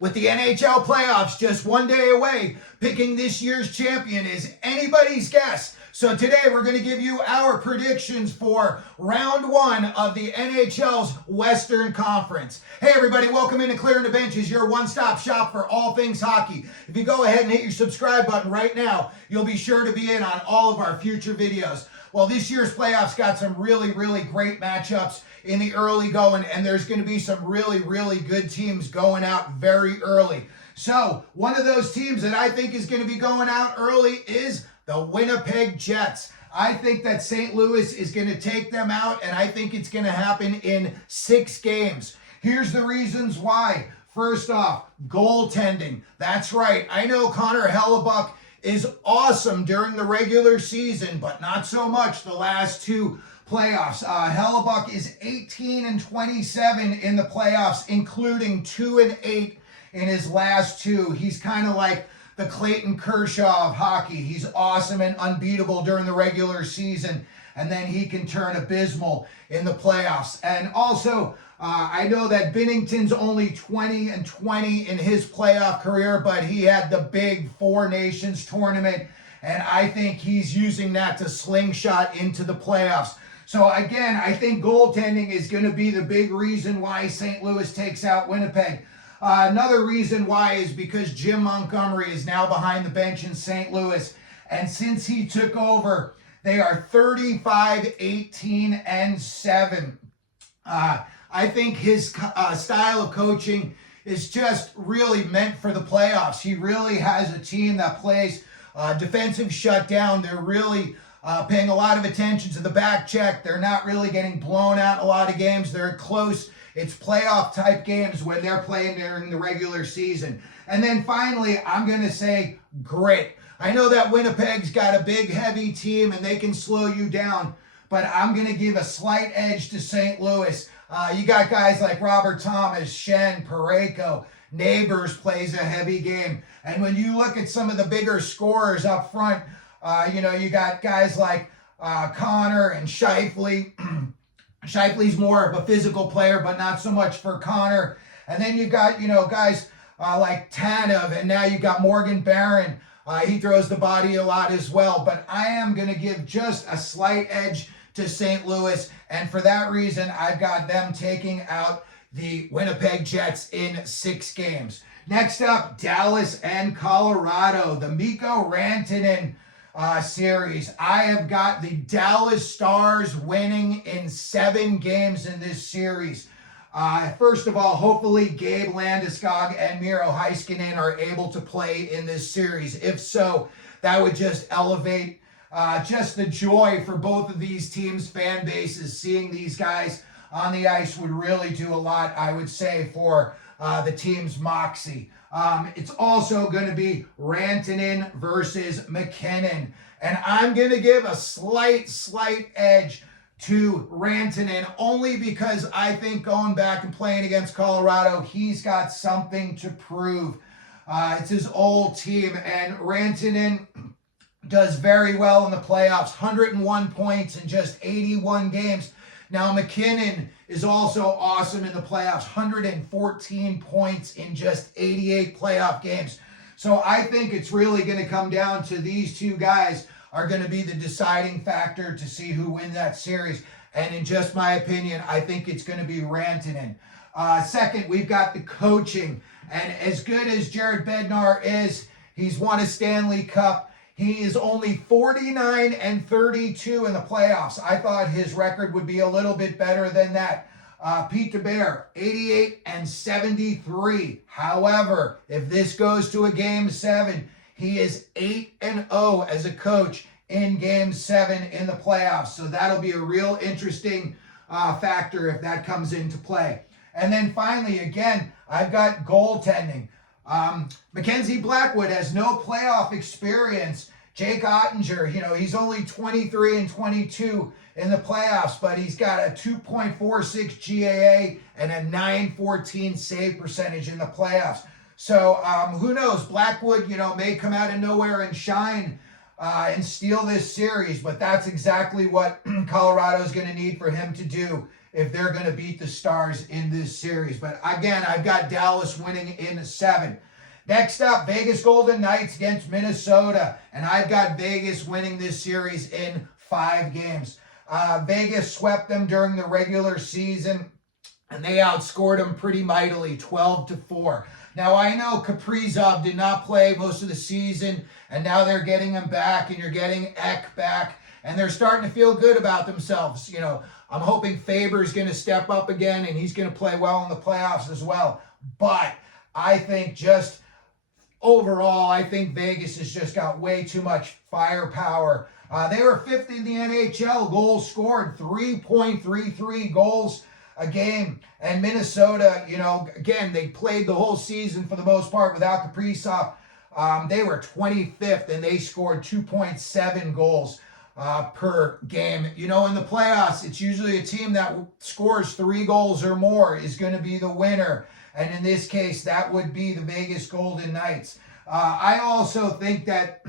With the NHL playoffs just one day away, picking this year's champion is anybody's guess. So today we're going to give you our predictions for round one of the NHL's Western Conference. Hey everybody, welcome into Clearing the Benches, your one-stop shop for all things hockey. If you go ahead and hit your subscribe button right now, you'll be sure to be in on all of our future videos. Well, this year's playoffs got some really great matchups in the early going, and there's going to be some really good teams going out very early. So one of those teams that I think is going to be going out early is the Winnipeg Jets. I think that St. Louis is going to take them out, and I think it's going to happen in 6 games. Here's the reasons why. First off, goaltending. That's right. I know Connor Hellebuyck is awesome during the regular season, but not so much the last 2 playoffs. Hellebuyck is 18-27 in the playoffs, including 2-8 in his last 2. He's kind of like the Clayton Kershaw of hockey. He's awesome and unbeatable during the regular season, and then he can turn abysmal in the playoffs. And also, I know that Binnington's only 20-20 in his playoff career, but he had the big 4 Nations tournament, and I think he's using that to slingshot into the playoffs. So again, I think goaltending is going to be the big reason why St. Louis takes out Winnipeg. Another reason why is because Jim Montgomery is now behind the bench in St. Louis, and since he took over, they are 35-18-7. I think his style of coaching is just really meant for the playoffs. He really has a team that plays defensive shutdown. They're really paying a lot of attention to the back check. They're not really getting blown out in a lot of games. They're close. It's playoff type games when they're playing during the regular season. And then finally, I'm going to say grit. I know that Winnipeg's got a big, heavy team and they can slow you down, but I'm going to give a slight edge to St. Louis. You got guys like Robert Thomas, Shen, Parayko. Neighbors plays a heavy game. And when you look at some of the bigger scorers up front, you got guys like Connor and Scheifele. Scheifele's more of a physical player, but not so much for Connor. And then you got, guys like Tanev, and now you got Morgan Barron. He throws the body a lot as well. But I am going to give just a slight edge to St. Louis, and for that reason, I've got them taking out the Winnipeg Jets in 6 games. Next up, Dallas and Colorado, the Mikko Rantanen series. I have got the Dallas Stars winning in 7 games in this series. First of all, hopefully Gabe Landeskog and Miro Heiskanen are able to play in this series. If so, that would just elevate just the joy for both of these teams' fan bases. Seeing these guys on the ice would really do a lot, I would say, for the team's moxie. It's also going to be Rantanen versus McKinnon. And I'm going to give a slight edge to Rantanen, only because I think going back and playing against Colorado, he's got something to prove. It's his old team, and Rantanen does very well in the playoffs, 101 points in just 81 games. Now, McKinnon is also awesome in the playoffs, 114 points in just 88 playoff games. So I think it's really going to come down to these 2 guys are going to be the deciding factor to see who wins that series. And in just my opinion, I think it's going to be Rantanen. Second, we've got the coaching. And as good as Jared Bednar is, he's won a Stanley Cup. He is only 49-32 in the playoffs. I thought his record would be a little bit better than that. Pete DeBear, 88-73. However, if this goes to a Game 7, he is 8-0 as a coach in Game 7 in the playoffs. So that'll be a real interesting factor if that comes into play. And then finally, again, I've got goaltending. Mackenzie Blackwood has no playoff experience. Jake Ottinger, he's only 23-22 in the playoffs, but he's got a 2.46 GAA and a 914 save percentage in the playoffs. So who knows? Blackwood, may come out of nowhere and shine and steal this series, but that's exactly what Colorado is going to need for him to do if they're going to beat the Stars in this series. But again, I've got Dallas winning in 7. Next up, Vegas Golden Knights against Minnesota, and I've got Vegas winning this series in 5 games. Vegas swept them during the regular season, and they outscored them pretty mightily, 12-4. Now, I know Kaprizov did not play most of the season, and now they're getting him back, and you're getting Ek back, and they're starting to feel good about themselves. You know, I'm hoping Faber's going to step up again, and he's going to play well in the playoffs as well. But I think just overall, I think Vegas has just got way too much firepower. They were 5th in the NHL goals scored, 3.33 goals a game. And Minnesota, you know, again, they played the whole season for the most part without Kaprizov. They were 25th, and they scored 2.7 goals per game. You know, in the playoffs, it's usually a team that scores 3 goals or more is going to be the winner. And in this case, that would be the Vegas Golden Knights. I also think that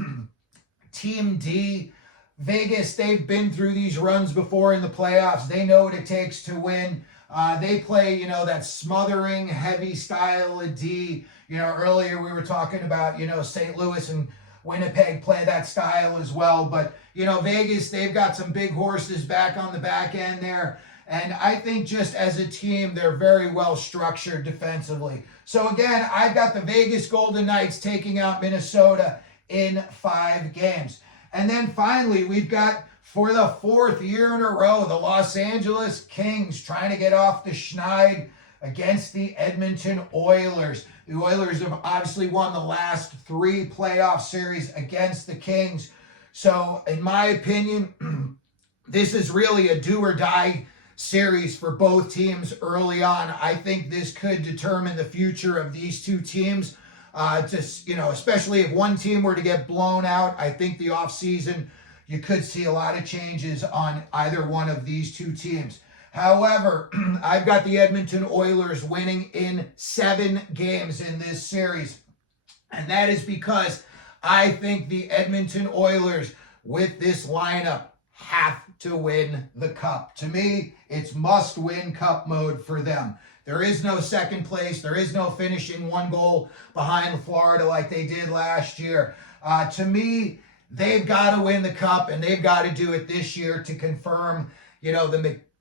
Team D, Vegas, they've been through these runs before in the playoffs. They know what it takes to win. They play, you know, that smothering, heavy style of D. You know, earlier we were talking about, you know, St. Louis and Winnipeg play that style as well. But, you know, Vegas, they've got some big horses back on the back end there. And I think just as a team, they're very well structured defensively. So again, I've got the Vegas Golden Knights taking out Minnesota in 5 games. And then finally, we've got, for the 4th year in a row, the Los Angeles Kings trying to get off the schneid against the Edmonton Oilers. The Oilers have obviously won the last 3 playoff series against the Kings. So in my opinion, this is really a do or die series for both teams early on. I think this could determine the future of these 2 teams. Just, you know, especially if one team were to get blown out, I think the offseason, you could see a lot of changes on either one of these 2 teams. However, I've got the Edmonton Oilers winning in 7 games in this series. And that is because I think the Edmonton Oilers, with this lineup, have to win the cup. To me, it's must-win cup mode for them. There is no second place. There is no finishing 1 goal behind Florida like they did last year. To me, they've got to win the cup, and they've got to do it this year to confirm, you know, the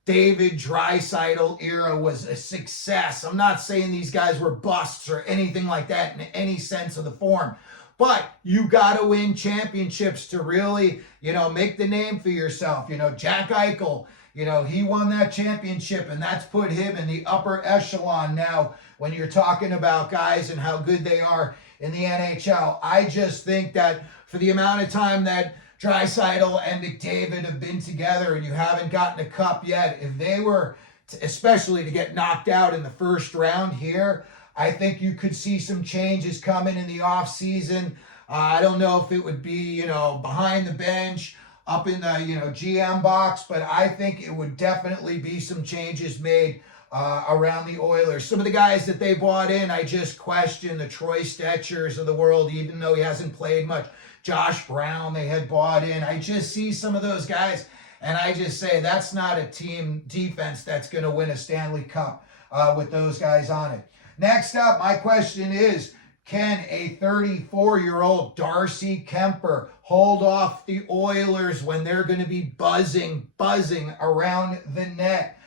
McDavid, Draisaitl era was a success. I'm not saying these guys were busts or anything like that in any sense of the form. But you got to win championships to really, you know, make the name for yourself. You know, Jack Eichel, you know, he won that championship, and that's put him in the upper echelon now when you're talking about guys and how good they are in the NHL. I just think that for the amount of time that Draisaitl and McDavid have been together and you haven't gotten a cup yet, if they were, especially to get knocked out in the first round here, I think you could see some changes coming in the offseason. I don't know if it would be, you know, behind the bench, up in the, you know, GM box, but I think it would definitely be some changes made around the Oilers. Some of the guys that they bought in, I just question, the Troy Stetchers of the world, even though he hasn't played much. Josh Brown, they had bought in. I just see some of those guys, and I just say that's not a team defense that's going to win a Stanley Cup with those guys on it. Next up, my question is, can a 34-year-old Darcy Kuemper hold off the Oilers when they're going to be buzzing around the net?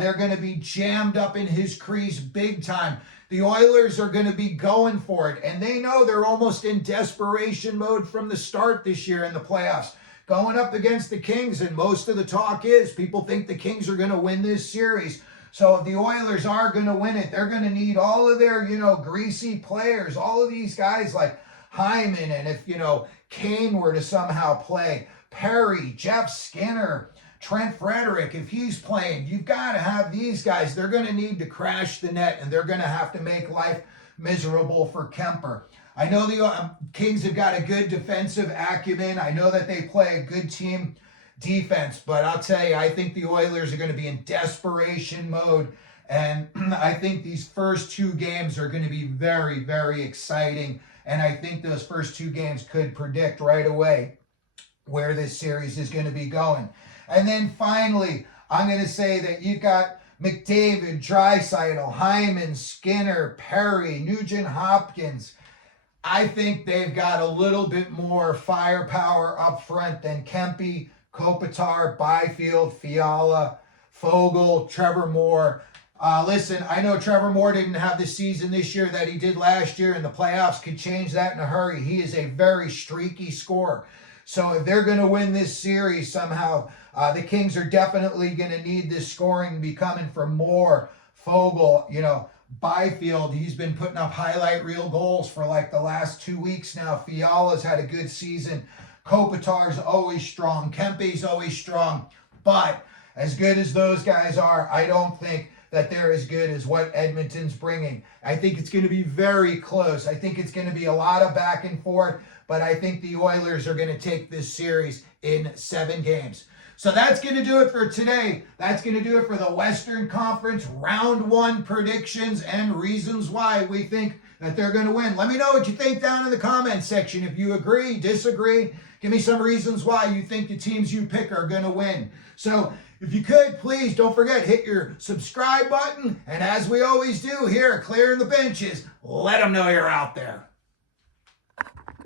They're going to be jammed up in his crease big time. The Oilers are going to be going for it, and they know they're almost in desperation mode from the start this year in the playoffs. Going up against the Kings, and most of the talk is people think the Kings are going to win this series. So if the Oilers are going to win it, they're going to need all of their, you know, greasy players, all of these guys like Hyman, and if, you know, Kane were to somehow play, Perry, Jeff Skinner, Trent Frederick, if he's playing, you've got to have these guys. They're going to need to crash the net, and they're going to have to make life miserable for Kuemper. I know the Kings have got a good defensive acumen. I know that they play a good team defense, but I'll tell you, I think the Oilers are going to be in desperation mode, and I think these first 2 games are going to be very, very exciting, and I think those first 2 games could predict right away where this series is going to be going. And then finally, I'm going to say that you've got McDavid, Draisaitl, Hyman, Skinner, Perry, Nugent Hopkins. I think they've got a little bit more firepower up front than Kempe, Kopitar, Byfield, Fiala, Fogle, Trevor Moore. Listen, I know Trevor Moore didn't have the season this year that he did last year, and the playoffs could change that in a hurry. He is a very streaky scorer. So if they're going to win this series somehow, the Kings are definitely going to need this scoring to be coming from Moore, Fogle, Byfield. He's been putting up highlight reel goals for like the last 2 weeks now. Fiala's had a good season. Kopitar's always strong. Kempe's always strong. But as good as those guys are, I don't think that they're as good as what Edmonton's bringing. I think it's going to be very close. I think it's going to be a lot of back and forth, but I think the Oilers are going to take this series in 7 games. So that's going to do it for today. That's going to do it for the Western Conference Round 1 predictions and reasons why we think that they're going to win. Let me know what you think down in the comments section. If you agree, disagree, give me some reasons why you think the teams you pick are going to win. So if you could, please don't forget, hit your subscribe button. And as we always do here at Clearing the Benches, let them know you're out there.